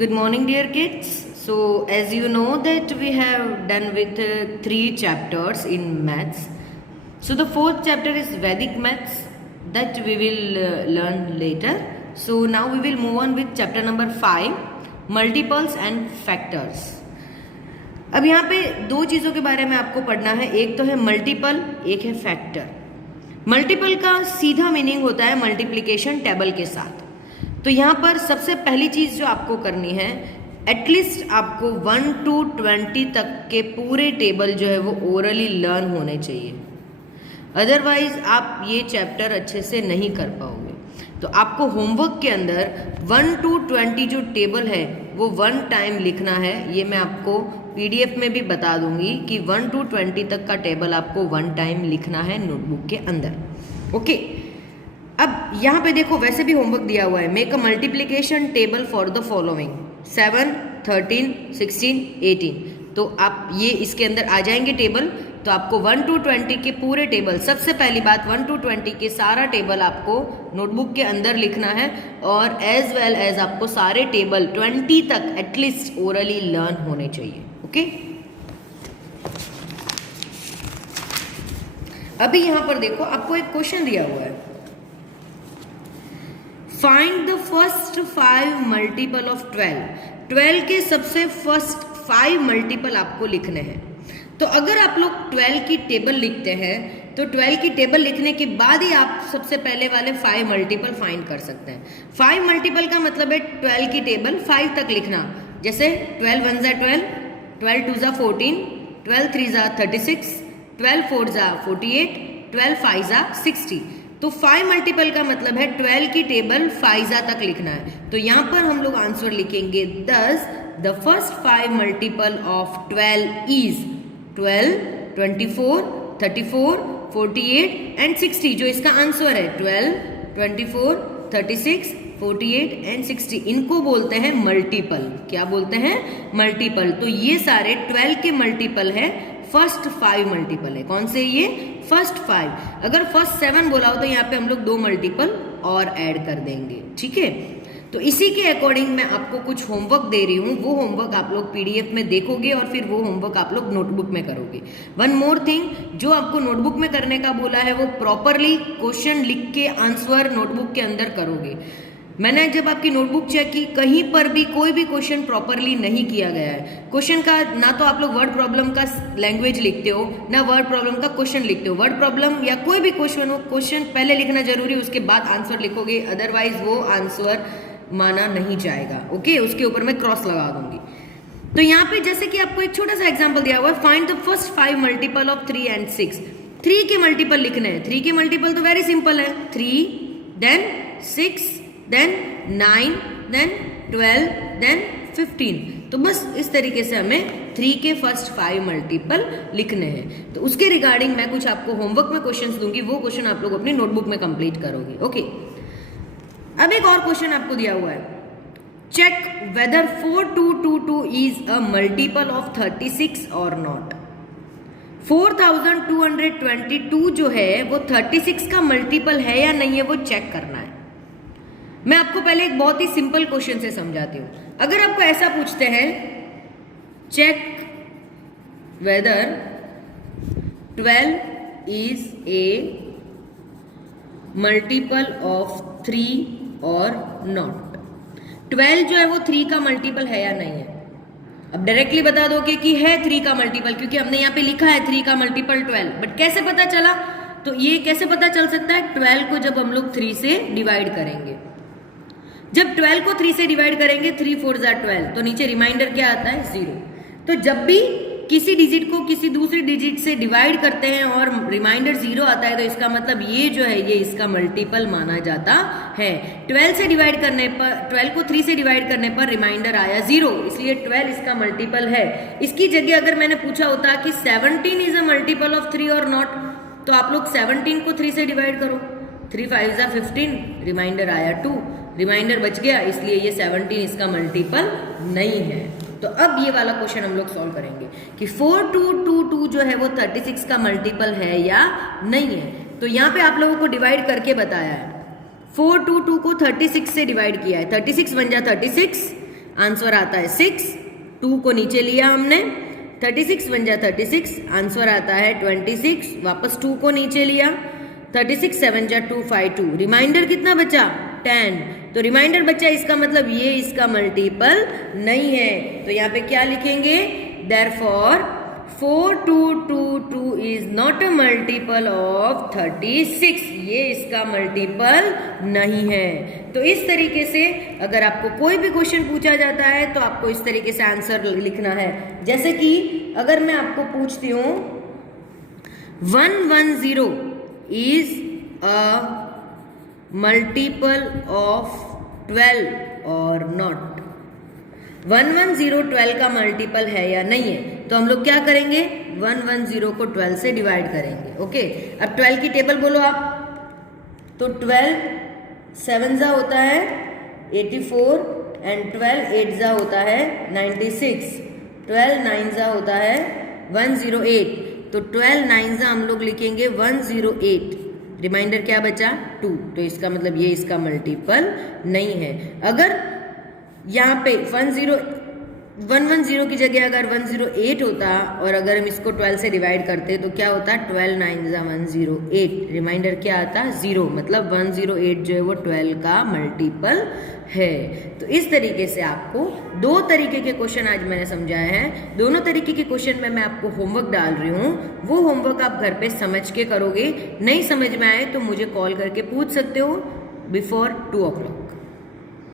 Good morning, dear kids. So, as you know that we have done with 3 chapters in maths. So, the 4th chapter is Vedic maths that we will learn later. So, now we will move on with chapter number 5, multiples and factors. अब यहाँ पे दो चीज़ों के बारे में आपको पढ़ना है, एक तो है मल्टीपल, एक है फैक्टर. मल्टीपल का सीधा मीनिंग होता है मल्टीप्लिकेशन टेबल के साथ. तो यहाँ पर सबसे पहली चीज़ जो आपको करनी है, एटलीस्ट आपको 1 to 20 तक के पूरे टेबल जो है वो ओरली लर्न होने चाहिए. अदरवाइज आप ये चैप्टर अच्छे से नहीं कर पाओगे. तो आपको होमवर्क के अंदर 1 to 20 जो टेबल है वो 1 टाइम लिखना है. ये मैं आपको PDF में भी बता दूंगी कि 1 to 20 तक का टेबल आपको 1 टाइम लिखना है नोटबुक के अंदर. ओके, अब यहाँ पे देखो वैसे भी होमवर्क दिया हुआ है. Make a multiplication table for the following 7, 13, 16, 18. तो आप ये इसके अंदर आ जाएंगे टेबल. तो आपको 1 to 20 के पूरे टेबल, सबसे पहली बात 1 to 20 के सारा टेबल आपको नोटबुक के अंदर लिखना है और एज वेल एज आपको सारे टेबल 20 तक एटलीस्ट ओरली लर्न होने चाहिए. ओके, अभी यहां पर देखो आपको एक क्वेश्चन दिया हुआ है. Find the first 5 multiple of 12. 12 के सबसे फर्स्ट 5 मल्टीपल आपको लिखने हैं. तो अगर आप लोग 12 की टेबल लिखते हैं तो 12 की टेबल लिखने के बाद ही आप सबसे पहले वाले 5 मल्टीपल फाइंड कर सकते हैं. 5 मल्टीपल का मतलब है 12 की टेबल 5 तक लिखना. जैसे 12 1 जा 12, 12 2 जा 14, 12 3 जा 36, 12 4 जा 48, 12 5 जा 60. तो 5 मल्टीपल का मतलब है 12 की टेबल 5 जा तक लिखना है. तो यहाँ पर हम लोग आंसर लिखेंगे दस the first 5 multiple of 12 is 12, 24, 34, 48 and 60. जो इसका आंसर है 12, 24, 36, 48 एंड 60. इनको बोलते हैं मल्टीपल. क्या बोलते हैं? मल्टीपल. तो ये सारे 12 के मल्टीपल है, फर्स्ट 5 मल्टीपल है. कौन से? ये फर्स्ट 5. अगर फर्स्ट 7 बोला हो तो यहाँ पे हम लोग 2 मल्टीपल और ऐड कर देंगे. ठीक है, तो इसी के अकॉर्डिंग मैं आपको कुछ होमवर्क दे रही हूँ. वो होमवर्क आप लोग PDF में देखोगे और फिर वो होमवर्क आप लोग नोटबुक में करोगे. वन मोर थिंग, जो आपको नोटबुक में करने का बोला है वो प्रॉपरली क्वेश्चन लिख के आंसर नोटबुक के अंदर करोगे. मैंने जब आपकी नोटबुक चेक की, कहीं पर भी कोई भी क्वेश्चन प्रॉपरली नहीं किया गया है. क्वेश्चन का ना तो आप लोग वर्ड प्रॉब्लम का लैंग्वेज लिखते हो, ना वर्ड प्रॉब्लम का क्वेश्चन लिखते हो. वर्ड प्रॉब्लम या कोई भी क्वेश्चन हो, क्वेश्चन पहले लिखना जरूरी, उसके बाद आंसर लिखोगे. अदरवाइज वो आंसर माना नहीं जाएगा. ओके, उसके ऊपर मैं क्रॉस लगा दूंगी. तो यहाँ पे जैसे कि आपको एक छोटा सा एग्जांपल दिया हुआ है, find the first 5 multiple of 3 and 6. 3 के मल्टीपल लिखने हैं. 3 के मल्टीपल तो वेरी सिंपल है, 3 देन 6 देन 9 देन 12 देन 15. तो बस इस तरीके से हमें 3 के फर्स्ट 5 मल्टीपल लिखने हैं. तो उसके रिगार्डिंग मैं कुछ आपको होमवर्क में क्वेश्चंस दूंगी, वो क्वेश्चन आप लोग अपनी नोटबुक में कंप्लीट करोगे. ओके, अब एक और क्वेश्चन आपको दिया हुआ है. Check whether 4222 is a multiple of 36 और नॉट. 4222 जो है वो 36 का मल्टीपल है या नहीं है वो चेक करना है. मैं आपको पहले एक बहुत ही सिंपल क्वेश्चन से समझाती हूं. अगर आपको ऐसा पूछते हैं, check whether 12 is a multiple of 3 और नॉट. 12 जो है वो 3 का मल्टीपल है या नहीं है. अब डायरेक्टली बता दोगे कि है 3 का मल्टीपल, क्योंकि हमने यहाँ पे लिखा है 3 का मल्टीपल 12. बट कैसे पता चला? तो ये कैसे पता चल सकता है? 12 को जब हम लोग 3 से डिवाइड करेंगे. जब 12 को 3 से डिवाइड करेंगे, 3 4 जा 12, तो नीचे रिमाइंडर क्या आता है? 0. तो जब भी किसी डिजिट को किसी दूसरी डिजिट से डिवाइड करते हैं और रिमाइंडर 0 आता है, तो इसका मतलब ये जो है ये इसका मल्टीपल माना जाता है. 12 से डिवाइड करने पर, 12 को 3 से डिवाइड करने पर रिमाइंडर आया 0, इसलिए 12 इसका मल्टीपल है. इसकी जगह अगर मैंने पूछा होता कि 17 इज अ मल्टीपल ऑफ 3 और नॉट, तो आप लोग 17 को 3 से डिवाइड करो. 3 5 जा 15, रिमाइंडर आया 2, रिमाइंडर बच गया, इसलिए ये 17 इसका मल्टीपल नहीं है. तो अब ये वाला क्वेश्चन हम लोग सॉल्व करेंगे कि 4222 जो है वो 36 का मल्टीपल है या नहीं है. तो यहाँ पे आप लोगों को डिवाइड करके बताया है. 422 को 36 से डिवाइड किया है. 36 1 जा 36, आंसर आता है 6, 2 को नीचे लिया हमने, 36 बन जा 36, आंसर आता है 26, वापस 2 को नीचे लिया, 36 7 जा 2 5 2, रिमाइंडर कितना बचा 10, तो रिमाइंडर बचा, इसका मतलब ये इसका मल्टीपल नहीं है। तो यहाँ पे क्या लिखेंगे, therefore 4222 is not a multiple of 36, ये इसका मल्टीपल नहीं है। तो इस तरीके से अगर आपको कोई भी क्वेश्चन पूछा जाता है तो आपको इस तरीके से आंसर लिखना है। जैसे कि अगर मैं आपको पूछती हूँ 110 इज अ मल्टीपल ऑफ 12 और नॉट, 110 12 का मल्टीपल है या नहीं है, तो हम लोग क्या करेंगे, 110 को 12 से डिवाइड करेंगे। ओके, अब 12 की टेबल बोलो आप, तो 12 7 जा होता है 84 एंड 12 8 जा होता है 96, 12 9 जा होता है 108, तो 12 9 जा हम लोग लिखेंगे 108, रिमाइंडर क्या बचा 2, तो इसका मतलब ये इसका मल्टीपल नहीं है। अगर यहाँ पे 110 की जगह अगर 108 होता और अगर हम इसको 12 से डिवाइड करते तो क्या होता, 12 9 जा 108, रिमाइंडर क्या आता 0, मतलब 108 जो है वो 12 का मल्टीपल है। तो इस तरीके से आपको 2 तरीके के क्वेश्चन आज मैंने समझाए हैं। दोनों तरीके के क्वेश्चन में मैं आपको होमवर्क डाल रही हूँ, वो होमवर्क आप घर पे समझ के करोगे। नहीं समझ में आए तो मुझे कॉल करके पूछ सकते हो बिफोर 2 o'clock।